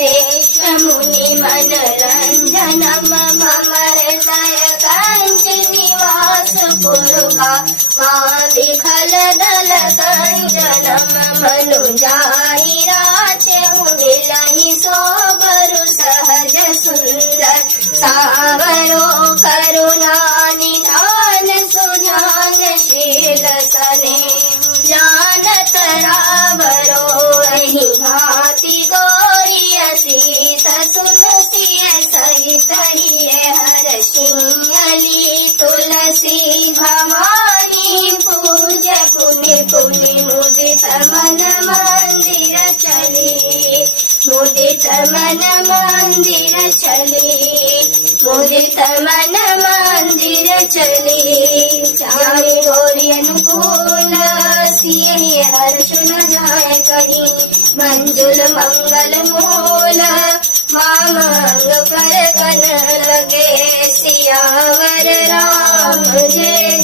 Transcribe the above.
श्रेष्ठ मुनि मनरंजनम मम हृदय कंज निवास पुरुगा विखल दल कंजनम मनुजाहि राचे मिलहि सोबरु सहज सुंदर सावरो करुणा निधान सुजान शील सने जानत रावरो अहि भांति गोरियसी सुनसिय सहित हर्षियली तुलसी भवानी पूज पुनि पुनि मुदित मन मंदिर चली मुदित मन मंदिर चली मुदित मन मंदिर चली चाहे गौरी अनुकूल सिय हर्ष न जाय कहीं मंजुल मंगल मूल मामंग पर कन लगे सियावर राम जय